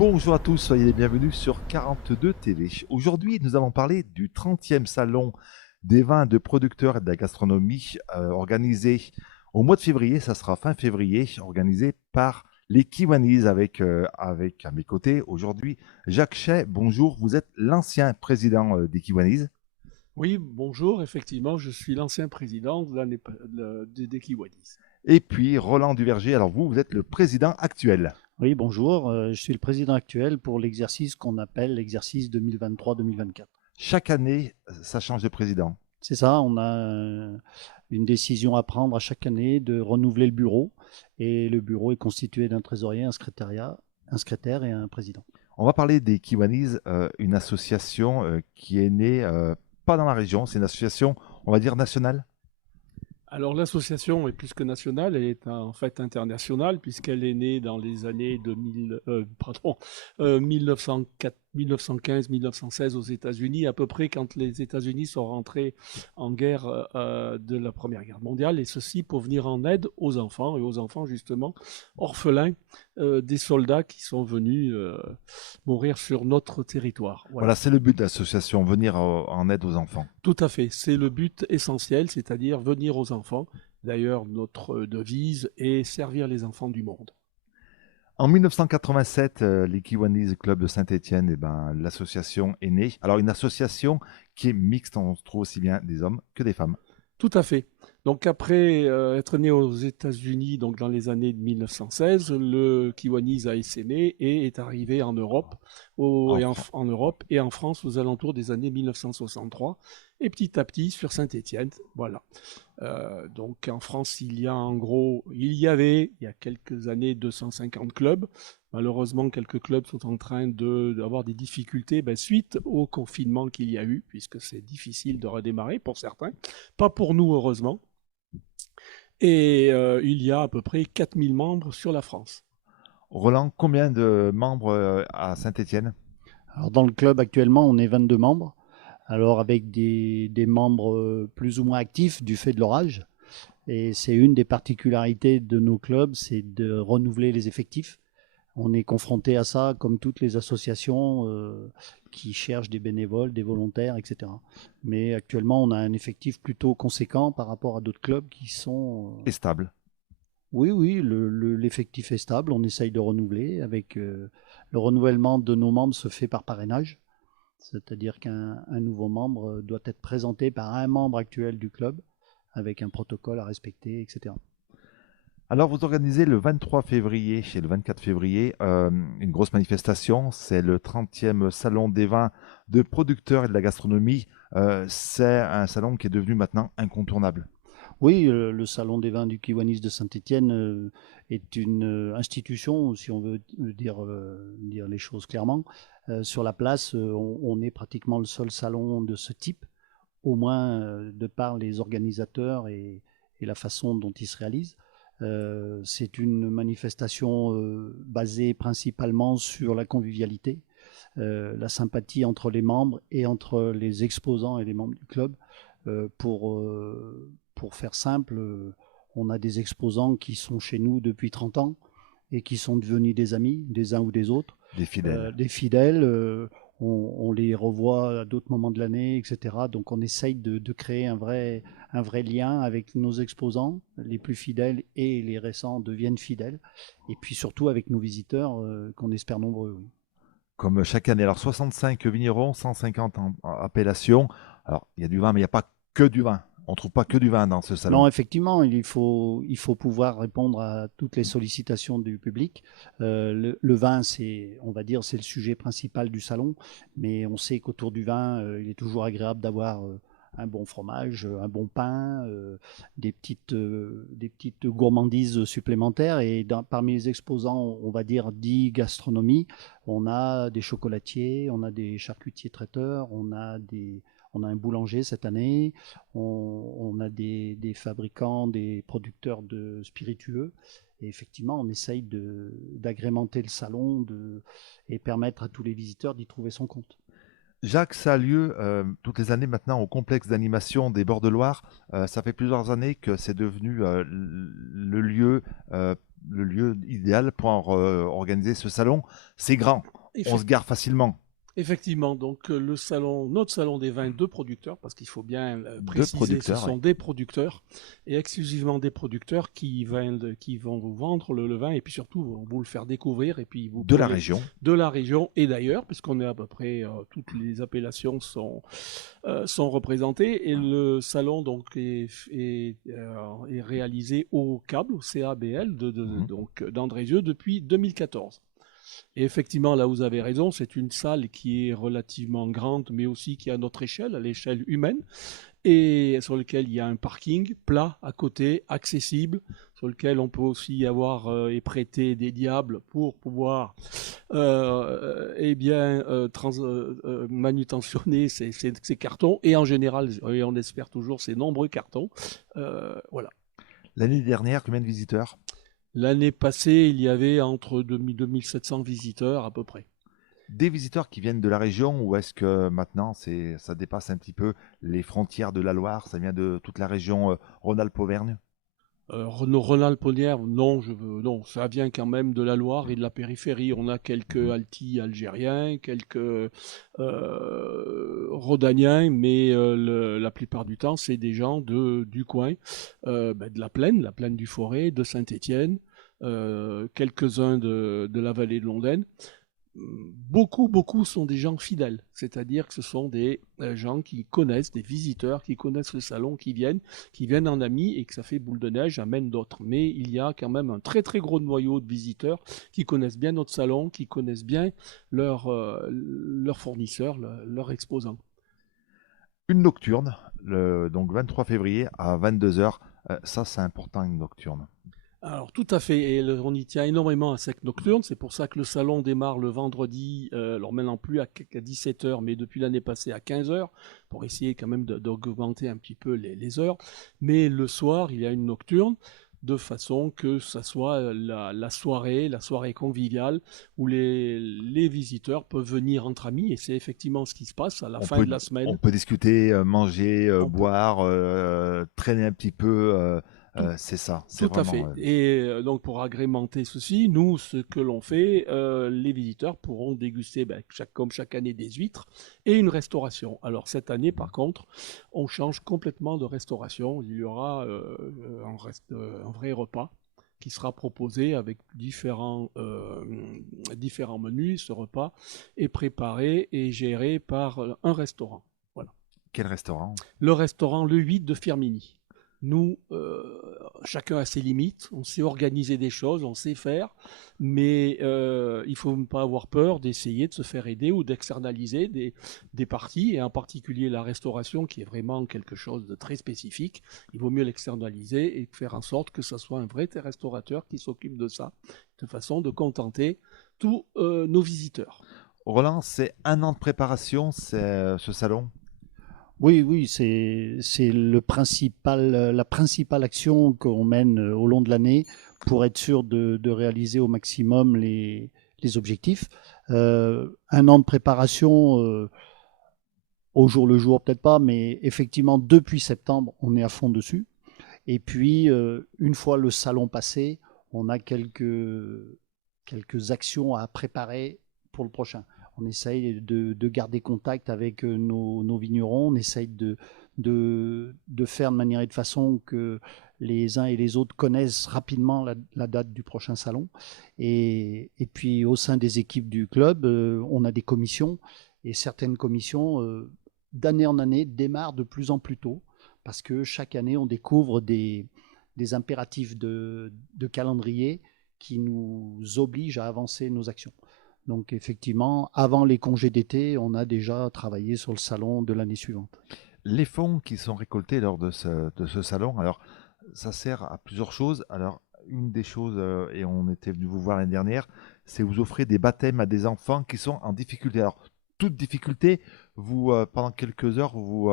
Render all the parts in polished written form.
Bonjour à tous, soyez les bienvenus sur 42 TV. Aujourd'hui, nous allons parler du 30e salon des vins de producteurs et de la gastronomie organisé au mois de février, ça sera fin février, organisé par les Kiwanis avec à mes côtés aujourd'hui Jacques Chay. Bonjour, vous êtes l'ancien président des Kiwanis. Oui, bonjour, effectivement, je suis l'ancien président des Kiwadis. Et puis Roland Duverger, alors vous êtes le président actuel. Oui, bonjour. Je suis le président actuel pour l'exercice qu'on appelle l'exercice 2023-2024. Chaque année, ça change de président. C'est ça, on a une décision à prendre à chaque année de renouveler le bureau. Et le bureau est constitué d'un trésorier, un secrétaire et un président. On va parler des Kiwanis, une association qui est née pas dans la région, c'est une association, on va dire, nationale. Alors l'association est plus que nationale, elle est en fait internationale puisqu'elle est née dans les années 1904, 1915-1916 aux États-Unis, à peu près quand les États-Unis sont rentrés en guerre de la Première Guerre mondiale, et ceci pour venir en aide aux enfants, et aux enfants justement orphelins des soldats qui sont venus mourir sur notre territoire. Voilà, c'est le but de l'association, venir en aide aux enfants. Tout à fait, c'est le but essentiel, c'est-à-dire venir aux enfants. D'ailleurs, notre devise est servir les enfants du monde. En 1987, les Kiwanis Club de Saint-Étienne, l'association est née. Alors une association qui est mixte, on trouve aussi bien des hommes que des femmes. Tout à fait. Donc après être né aux États-Unis, donc dans les années 1916, le Kiwanis a essaimé et est arrivé en Europe, en Europe et en France aux alentours des années 1963, et petit à petit sur Saint-Étienne. Voilà. Donc en France, il y avait il y a quelques années 250 clubs. Malheureusement, quelques clubs sont en train d'avoir des difficultés suite au confinement qu'il y a eu, puisque c'est difficile de redémarrer pour certains. Pas pour nous, heureusement. Et il y a à peu près 4000 membres sur la France. Roland, combien de membres à Saint-Étienne? Alors dans le club actuellement, on est 22 membres. Alors avec des membres plus ou moins actifs du fait de leur âge. Et c'est une des particularités de nos clubs, c'est de renouveler les effectifs. On est confronté à ça comme toutes les associations qui cherchent des bénévoles, des volontaires, etc. Mais actuellement, on a un effectif plutôt conséquent par rapport à d'autres clubs qui sont... Et stable. Oui, l'effectif est stable. On essaye de renouveler. Le renouvellement de nos membres se fait par parrainage. C'est-à-dire qu'un nouveau membre doit être présenté par un membre actuel du club avec un protocole à respecter, etc. Alors, vous organisez le 23 février et le 24 février une grosse manifestation. C'est le 30e salon des vins de producteurs et de la gastronomie. C'est un salon qui est devenu maintenant incontournable. Oui, le salon des vins du Kiwanis de Saint-Étienne est une institution, si on veut dire les choses clairement. Sur la place, on est pratiquement le seul salon de ce type, au moins de par les organisateurs et la façon dont il se réalise. C'est une manifestation basée principalement sur la convivialité, la sympathie entre les membres et entre les exposants et les membres du club. Pour faire simple, on a des exposants qui sont chez nous depuis 30 ans et qui sont devenus des amis, des uns ou des autres. Des fidèles. Des fidèles, on les revoit à d'autres moments de l'année, etc. Donc on essaye de créer un vrai lien avec nos exposants. Les plus fidèles et les récents deviennent fidèles. Et puis surtout avec nos visiteurs, qu'on espère nombreux. Oui. Comme chaque année. Alors 65 vignerons, 150 appellations. Alors il y a du vin, mais il n'y a pas que du vin. On ne trouve pas que du vin dans ce salon. Non, effectivement, il faut pouvoir répondre à toutes les sollicitations du public. Le vin, on va dire, c'est le sujet principal du salon, mais on sait qu'autour du vin, il est toujours agréable d'avoir un bon fromage, un bon pain, des petites gourmandises supplémentaires. Et parmi les exposants, on va dire, dits gastronomie, on a des chocolatiers, on a des charcutiers traiteurs, on a un boulanger cette année, on a des fabricants, des producteurs de spiritueux. Et effectivement, on essaye d'agrémenter le salon et permettre à tous les visiteurs d'y trouver son compte. Jacques, ça a lieu toutes les années maintenant au complexe d'animation des Bords de Loire. Ça fait plusieurs années que c'est devenu le lieu idéal pour organiser ce salon? C'est grand, on se gare facilement. Effectivement, donc notre salon des vins de producteurs, parce qu'il faut bien préciser, ce sont des producteurs, et exclusivement des producteurs qui vont vous vendre le vin, et puis surtout vous le faire découvrir, et puis vous de la région. De la région et d'ailleurs, puisqu'on est à peu près toutes les appellations sont représentées, et le salon donc est réalisé au câble, au CABL donc d'Andrézieux depuis 2014. Et effectivement, là vous avez raison, c'est une salle qui est relativement grande, mais aussi qui est à notre échelle, à l'échelle humaine, et sur lequel il y a un parking plat à côté, accessible, sur lequel on peut aussi avoir et prêter des diables pour pouvoir manutentionner ces cartons, et en général, et on espère toujours, ces nombreux cartons. Voilà. L'année dernière, combien de visiteurs? L'année passée, il y avait entre 2700 visiteurs à peu près. Des visiteurs qui viennent de la région, ou est-ce que maintenant ça dépasse un petit peu les frontières de la Loire, ça vient de toute la région Rhône-Alpes-Auvergne? Rhône-Alpes-Auvergne, non, ça vient quand même de la Loire et de la périphérie. On a quelques altis algériens, quelques rhodaniens, mais la plupart du temps, c'est des gens du coin, de la plaine du Forêt, de Saint-Étienne, quelques-uns de la vallée de Londaine. Beaucoup sont des gens fidèles, c'est-à-dire que ce sont des gens qui connaissent, des visiteurs qui connaissent le salon, qui viennent en amis, et que ça fait boule de neige, amène d'autres. Mais il y a quand même un très très gros noyau de visiteurs qui connaissent bien notre salon, qui connaissent bien leurs fournisseurs, leurs exposants. Une nocturne, donc 23 février à 22h, ça c'est important, une nocturne. Alors tout à fait, et on y tient énormément à cette nocturne, c'est pour ça que le salon démarre le vendredi, alors maintenant plus à 17h, mais depuis l'année passée à 15h, pour essayer quand même d'augmenter un petit peu les heures, mais le soir il y a une nocturne, de façon que ça soit la soirée conviviale, où les visiteurs peuvent venir entre amis, et c'est effectivement ce qui se passe à la fin de la semaine. On peut discuter, manger, boire, traîner un petit peu... c'est ça. Tout à fait. Et donc pour agrémenter ceci, nous, ce que l'on fait, les visiteurs pourront déguster, comme chaque année, des huîtres et une restauration. Alors cette année, par contre, on change complètement de restauration. Il y aura un vrai repas qui sera proposé avec différents menus. Ce repas est préparé et géré par un restaurant. Voilà. Quel restaurant? Le restaurant Le 8 de Firminy. Nous, chacun a ses limites, on sait organiser des choses, on sait faire, mais il ne faut pas avoir peur d'essayer de se faire aider ou d'externaliser des parties, et en particulier la restauration, qui est vraiment quelque chose de très spécifique. Il vaut mieux l'externaliser et faire en sorte que ce soit un vrai restaurateur qui s'occupe de ça, de façon de contenter tous nos visiteurs. Roland, c'est 1 an de préparation, ce salon? Oui, c'est la principale action qu'on mène au long de l'année pour être sûr de réaliser au maximum les objectifs. 1 an de préparation, au jour le jour peut-être pas, mais effectivement depuis septembre, on est à fond dessus. Et puis, une fois le salon passé, on a quelques actions à préparer pour le prochain. On essaye de garder contact avec nos vignerons, on essaye de faire de manière et de façon que les uns et les autres connaissent rapidement la date du prochain salon. Et puis au sein des équipes du club, on a des commissions, et certaines commissions, d'année en année, démarrent de plus en plus tôt, parce que chaque année, on découvre des impératifs de calendrier qui nous obligent à avancer nos actions. Donc effectivement, avant les congés d'été, on a déjà travaillé sur le salon de l'année suivante. Les fonds qui sont récoltés lors de ce salon, alors ça sert à plusieurs choses. Alors une des choses, et on était venu vous voir l'année dernière, c'est vous offrez des baptêmes à des enfants qui sont en difficulté. Alors toute difficulté, vous pendant quelques heures, vous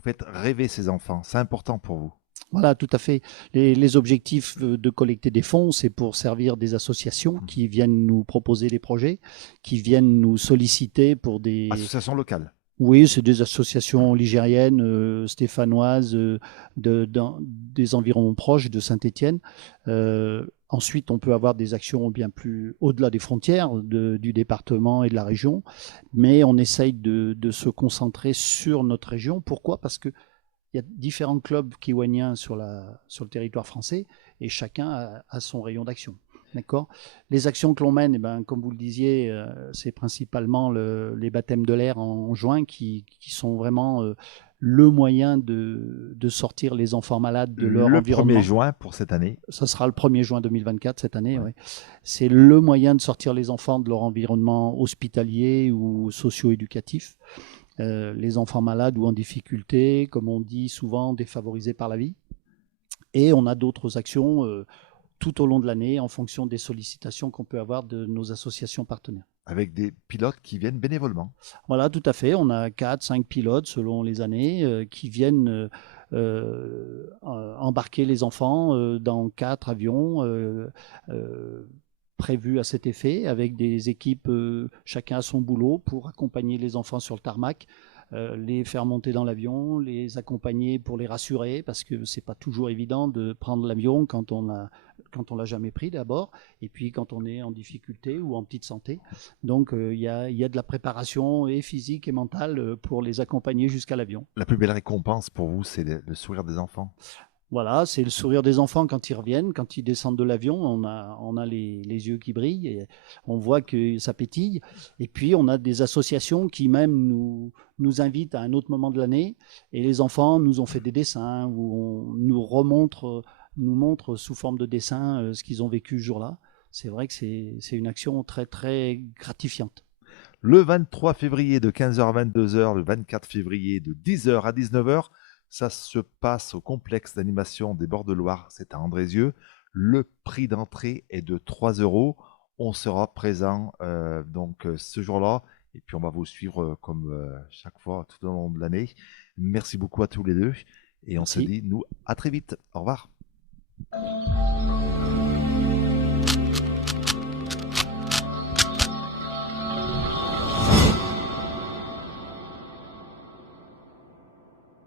faites rêver ces enfants. C'est important pour vous. Voilà, tout à fait. Les objectifs de collecter des fonds, c'est pour servir des associations qui viennent nous proposer des projets, qui viennent nous solliciter pour des... Associations locales. Oui, c'est des associations ligériennes, stéphanoises, des environs proches de Saint-Étienne. Ensuite, on peut avoir des actions bien plus au-delà des frontières du département et de la région, mais on essaye de se concentrer sur notre région. Pourquoi? Parce qu'il y a différents clubs kiwaniens sur le territoire français et chacun a son rayon d'action. D'accord. Les actions que l'on mène, comme vous le disiez, c'est principalement les baptêmes de l'air en juin qui sont vraiment le moyen de sortir les enfants malades de leur environnement. Le 1er juin pour cette année. Ça sera le 1er juin 2024 cette année. Ouais. Ouais. C'est le moyen de sortir les enfants de leur environnement hospitalier ou socio-éducatif. Les enfants malades ou en difficulté, comme on dit souvent, défavorisés par la vie. Et on a d'autres actions tout au long de l'année en fonction des sollicitations qu'on peut avoir de nos associations partenaires. Avec des pilotes qui viennent bénévolement. Voilà, tout à fait. On a 4-5 pilotes selon les années qui viennent embarquer les enfants dans 4 avions prévus à cet effet, avec des équipes, chacun à son boulot, pour accompagner les enfants sur le tarmac. Les faire monter dans l'avion, les accompagner pour les rassurer, parce que c'est pas toujours évident de prendre l'avion quand on l'a jamais pris d'abord, et puis quand on est en difficulté ou en petite santé. Donc il y a de la préparation et physique et mentale pour les accompagner jusqu'à l'avion. La plus belle récompense pour vous, c'est le sourire des enfants. Voilà, c'est le sourire des enfants quand ils reviennent, quand ils descendent de l'avion, on a les yeux qui brillent et on voit que ça pétille. Et puis on a des associations qui même nous invitent à un autre moment de l'année et les enfants nous ont fait des dessins où on nous montre sous forme de dessin ce qu'ils ont vécu ce jour-là. C'est vrai que c'est une action très très gratifiante. Le 23 février de 15h à 22h, le 24 février de 10h à 19h, ça se passe au complexe d'animation des Bords de Loire, c'est à Andrézieux. Le prix d'entrée est de 3 €. On sera présent ce jour-là et puis on va vous suivre comme chaque fois tout au long de l'année. Merci beaucoup à tous les deux et on se dit, nous, à très vite. Au revoir.